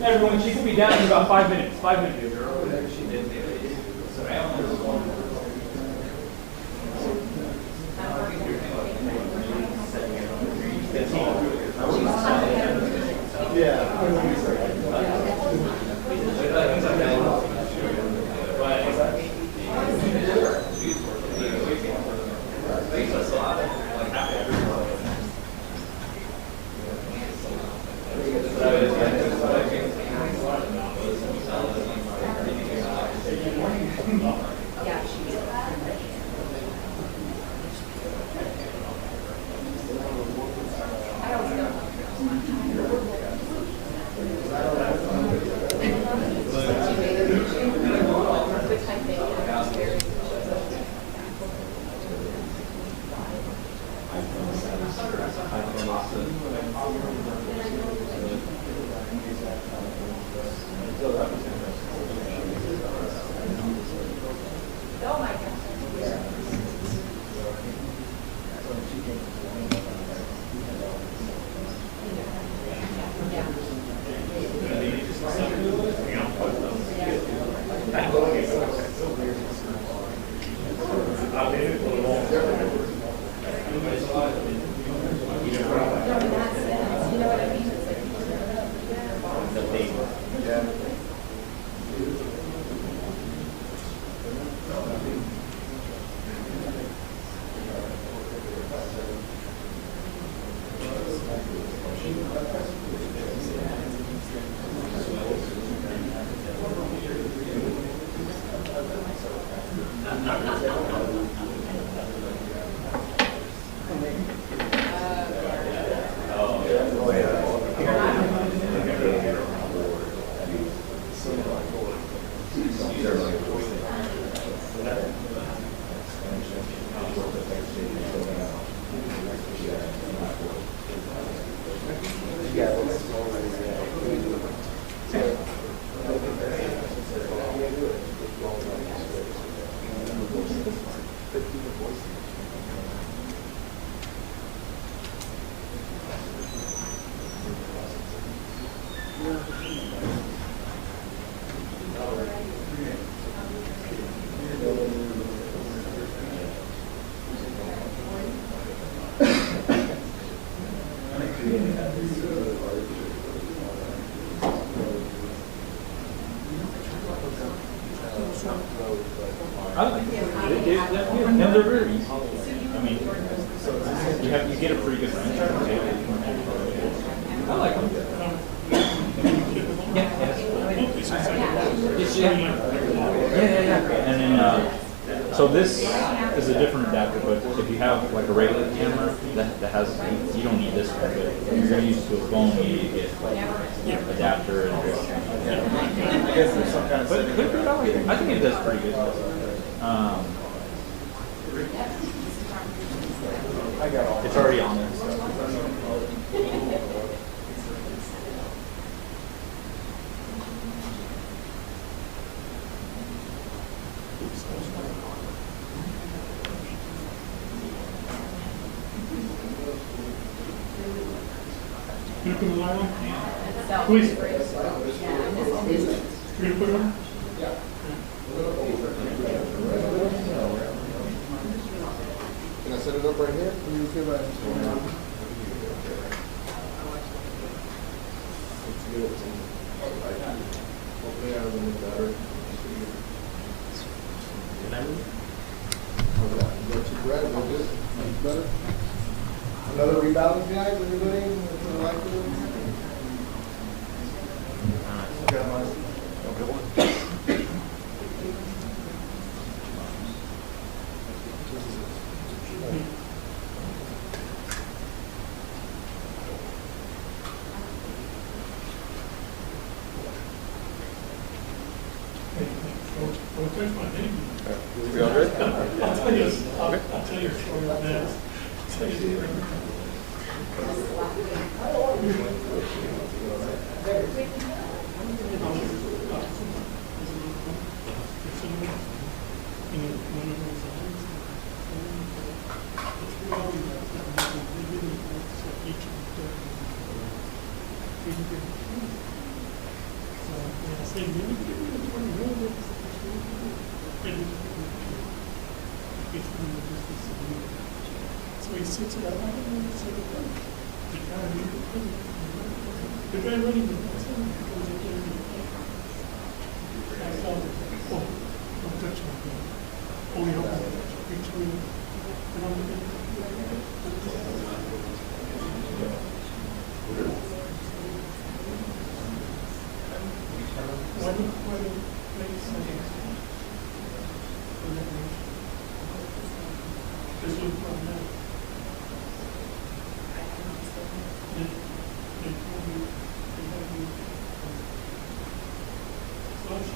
Everyone, she could be down in about 5 minutes. 5 minutes. like it. And they're very easy. I mean, you get a pretty good range. I like them. Yeah. And then, so this is a different adapter, but if you have like a regular camera that has, you don't need this one, but if you're going to use it to a phone, you need to get like adapter and I guess there's some kind of but I think it does pretty good. It's already on there. You put the light on? Please. You're gonna put it on? Yeah. Can I set it up right here? Can you feel that? Hopefully I have a better. Can I move? Go to Brad, go this. Better? Another rebalance, guys, anybody? Don't touch my name. Is it all good? I'll tell you a story on that. So he sits it out. The guy running the oh, don't touch my gun. Only open it. Reach me. And I'm looking. Why do ladies say just look from that. They told me they have you flush.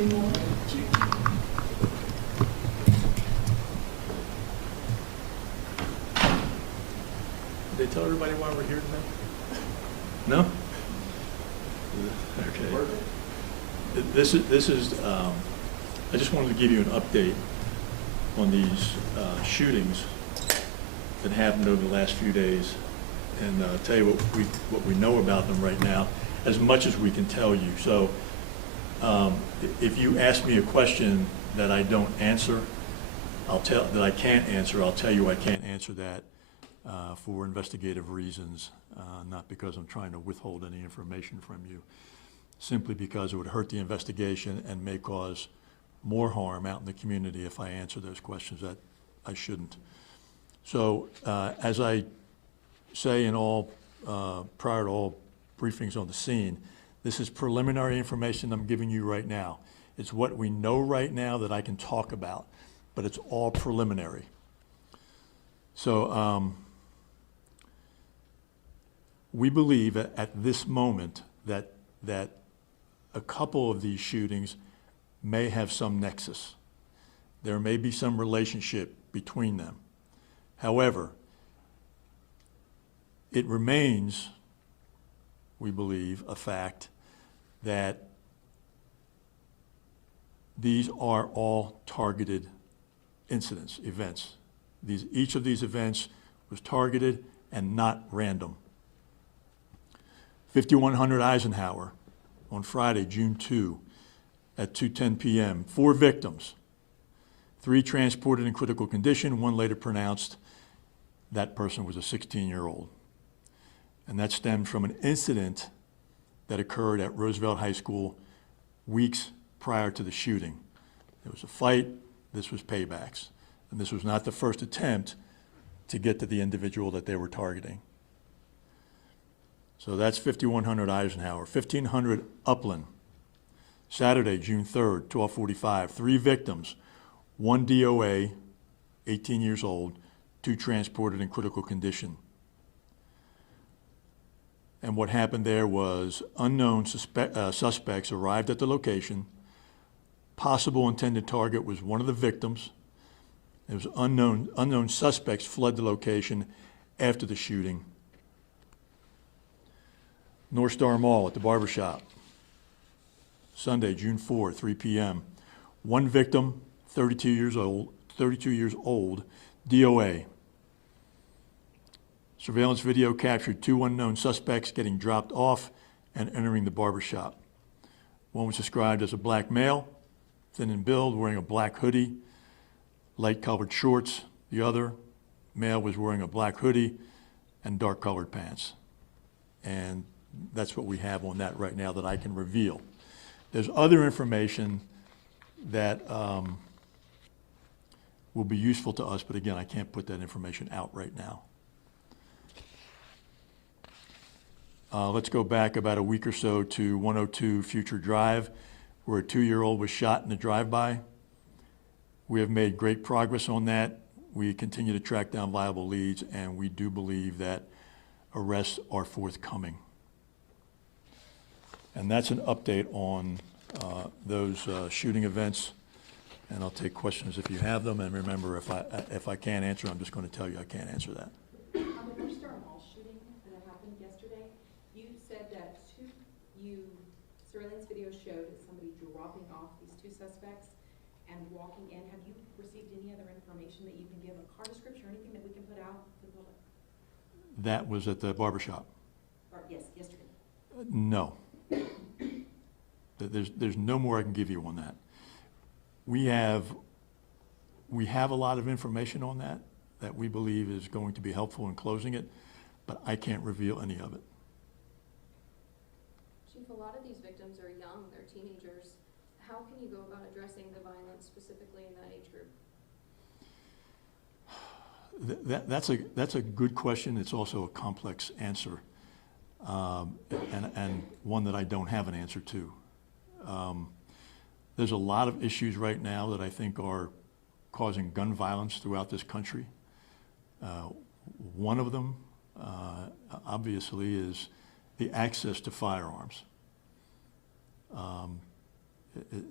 Did they tell everybody why we're here tonight? No? Okay. This is I just wanted to give you an update on these shootings that happened over the last few days, and tell you what we know about them right now, as much as we can tell you. So if you ask me a question that I don't answer, that I can't answer, I'll tell you I can't answer that for investigative reasons, not because I'm trying to withhold any information from you, simply because it would hurt the investigation and may cause more harm out in the community if I answer those questions that I shouldn't. So as I say in all, prior to all briefings on the scene, this is preliminary information I'm giving you right now. It's what we know right now that I can talk about, but it's all preliminary. So we believe at this moment that a couple of these shootings may have some nexus. There may be some relationship between them. However, it remains, we believe, a fact that these are all targeted incidents, events. Each of these events was targeted and not random. 5100 Eisenhower on Friday, June 2, at 2:10 p.m. 4 victims, 3 transported in critical condition, 1 later pronounced that person was a 16-year-old. And that stemmed from an incident that occurred at Roosevelt High School weeks prior to the shooting. There was a fight, this was paybacks. And this was not the first attempt to get to the individual that they were targeting. So that's 5100 Eisenhower. 1500 Upland, Saturday, June 3rd, 12:45. 3 victims, 1 DOA, 18 years old, 2 transported in critical condition. And what happened there was unknown suspects arrived at the location. Possible intended target was one of the victims. It was unknown suspects fled the location after the shooting. North Star Mall at the barbershop, Sunday, June 4, 3 p.m. 1 victim, 32 years old, DOA. Surveillance video captured 2 unknown suspects getting dropped off and entering the barbershop. One was described as a black male, thin in build, wearing a black hoodie, light colored shorts. The other male was wearing a black hoodie and dark colored pants. And that's what we have on that right now that I can reveal. There's other information that will be useful to us, but again, I can't put that information out right now. Let's go back about a week or so to 102 Future Drive, where a 2-year-old was shot in a drive-by. We have made great progress on that. We continue to track down viable leads, and we do believe that arrests are forthcoming. And that's an update on those shooting events. And I'll take questions if you have them. And remember, if I can't answer, I'm just going to tell you I can't answer that. On the North Star Mall shooting that happened yesterday, you said that surveillance video showed somebody dropping off these 2 suspects and walking in. Have you received any other information that you can give, a car description or anything that we can put out to the public? That was at the barbershop. Yes, yesterday. No. There's no more I can give you on that. We have a lot of information on that we believe is going to be helpful in closing it, but I can't reveal any of it. Chief, a lot of these victims are young, they're teenagers. How can you go about addressing the violence specifically in that age group? That's a good question. It's also a complex answer, and one that I don't have an answer to. There's a lot of issues right now that I think are causing gun violence throughout this country. One of them, obviously, is the access to firearms.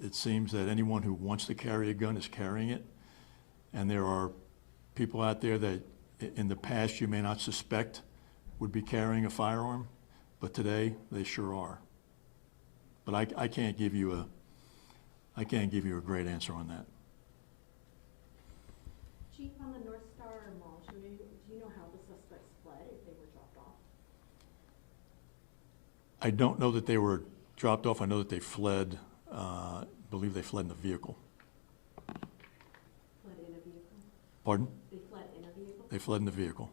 it seems that anyone who wants to carry a gun is carrying it. And there are people out there that in the past you may not suspect would be carrying a firearm, but today they sure are. But I can't give you a great answer on that. Chief, on the North Star Mall shooting, do you know how the suspects fled if they were dropped off? I don't know that they were dropped off. I know that they fled. I believe they fled in a vehicle. Fled in a vehicle? Pardon? They fled in a vehicle? They fled in the vehicle.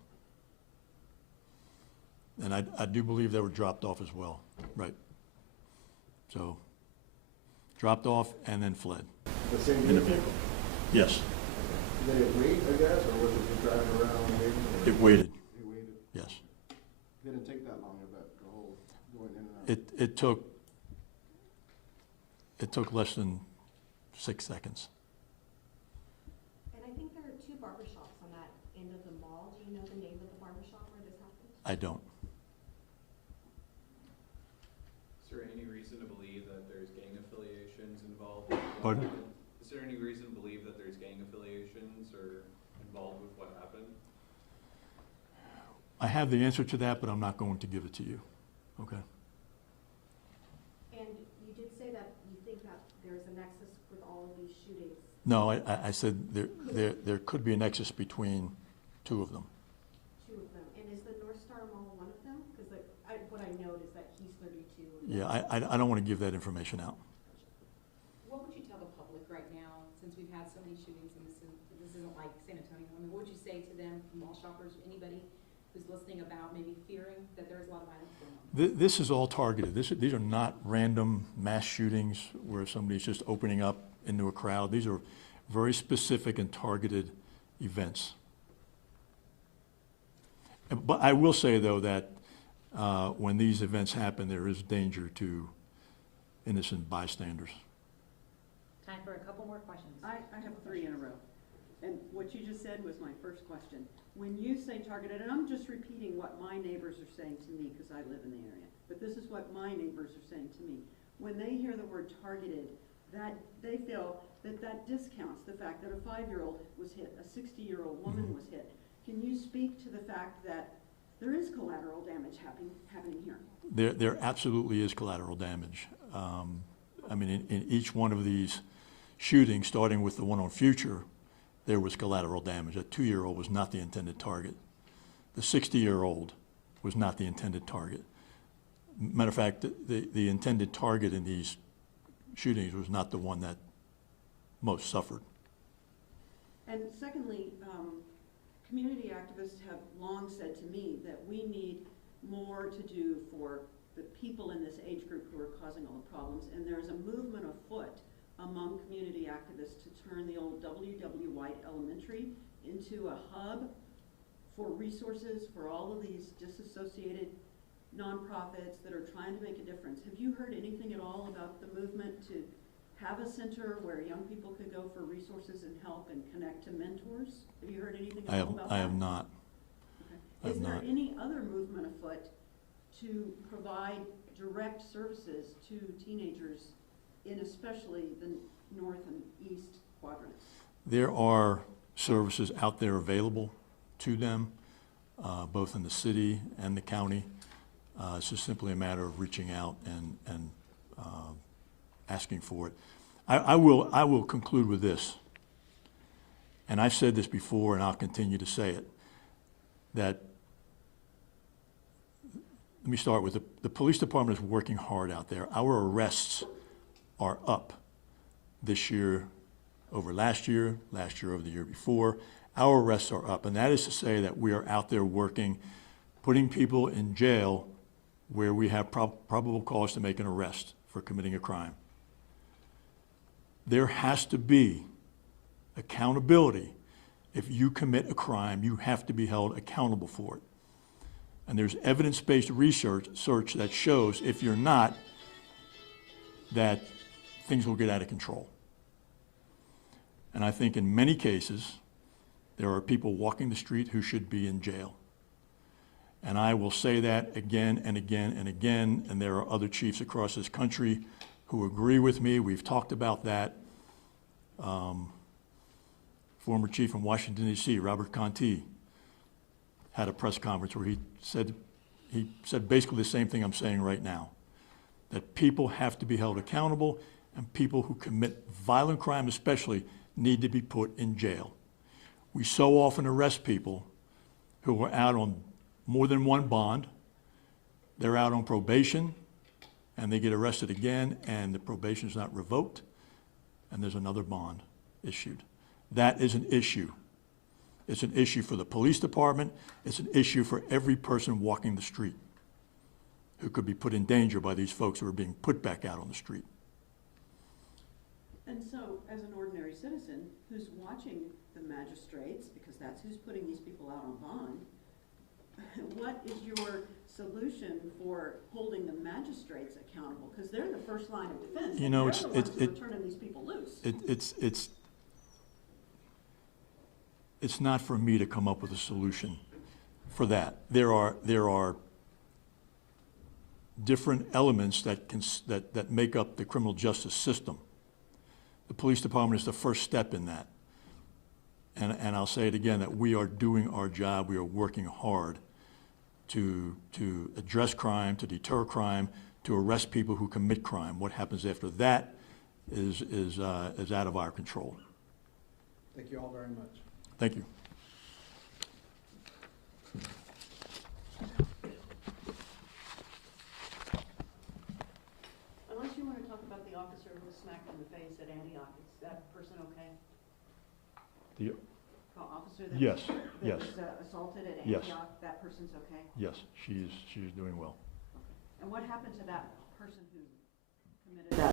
And I do believe they were dropped off as well. Right. So, dropped off and then fled. The same In a vehicle? vehicle. Yes. Did it wait, I guess, or was it just driving around waiting? or- It waited. It waited. Yes. Didn't take that long, I bet, the whole going in and out. It took less than 6 seconds. And I think there are 2 barbershops on that end of the mall. Do you know the name of the barbershop where this happened? I don't. Is there any reason to believe that there's gang affiliations involved? With what Pardon? happened? Is there any reason to believe that there's gang affiliations or involved with what happened? I have the answer to that, but I'm not going to give it to you. Okay? And you did say that you think that there's a nexus with all of these shootings. No, I said there could be a nexus between 2 of them. 2 of them. And is the North Star Mall one of them? Because what I note is that he's 32. Yeah, I don't want to give that information out. What would you tell the public right now, since we've had so many shootings, and this isn't like San Antonio? I mean, what would you say to them, mall shoppers, anybody who's listening about maybe fearing that there's a lot of violence going on? This is all targeted. These are not random mass shootings where somebody's just opening up into a crowd. These are very specific and targeted events. But I will say, though, that when these events happen, there is danger to innocent bystanders. Time for a couple more questions. I have 3 in a row. And what you just said was my first question. When you say targeted, and I'm just repeating what my neighbors are saying to me because I live in the area, but this is what my neighbors are saying to me. When they hear the word targeted, that they feel that discounts the fact that a 5-year-old was hit, a 60-year-old woman was hit. Can you speak to the fact that there is collateral damage happening here? There absolutely is collateral damage. I mean, in each one of these shootings, starting with the one on Future, there was collateral damage. A 2-year-old was not the intended target. The 60-year-old was not the intended target. Matter of fact, the intended target in these shootings was not the one that most suffered. And secondly, community activists have long said to me that we need more to do for the people in this age group who are causing all the problems, and there's a movement afoot among community activists to turn the old W.W. White Elementary into a hub for resources for all of these disassociated nonprofits that are trying to make a difference. Have you heard anything at all about the movement to have a center where young people could go for resources and help and connect to mentors? Have you heard anything at all about that? I have not. Okay. Is there any other movement afoot to provide direct services to teenagers in especially the north and east quadrants? There are services out there available to them, both in the city and the county. It's just simply a matter of reaching out and asking for it. I will conclude with this, and I've said this before and I'll continue to say it, that let me start with the police department is working hard out there. Our arrests are up this year over last year over the year before. Our arrests are up, and that is to say that we are out there working, putting people in jail where we have probable cause to make an arrest for committing a crime. There has to be accountability. If you commit a crime, you have to be held accountable for it. And there's evidence-based research that shows if you're not, that things will get out of control. And I think in many cases, there are people walking the street who should be in jail. And I will say that again and again and again, and there are other chiefs across this country who agree with me. We've talked about that. Former chief in Washington, D.C., Robert Conti, had a press conference where he said basically the same thing I'm saying right now, that people have to be held accountable, and people who commit violent crime especially need to be put in jail. We so often arrest people who are out on more than one bond. They're out on probation, and they get arrested again, and the probation is not revoked, and there's another bond issued. That is an issue. It's an issue for the police department. It's an issue for every person walking the street who could be put in danger by these folks who are being put back out on the street. And so, as an ordinary citizen who's watching the magistrates, because that's who's putting these people out on bond, what is your solution for holding the magistrates accountable? Because they're the first line of defense. You know, they're the ones who are turning these people loose. It's not for me to come up with a solution for that. There are different elements that make up the criminal justice system. The police department is the first step in that. And I'll say it again, that we are doing our job. We are working hard to address crime, to deter crime, to arrest people who commit crime. What happens after that is out of our control. Thank you all very much. Thank you. Unless you want to talk about the officer who was smacked in the face at Antioch, is that person okay? The officer that Yes, was, yes. Assaulted at Yes. Antioch, that person's okay? Yes, she's doing well. And what happened to that person who committed that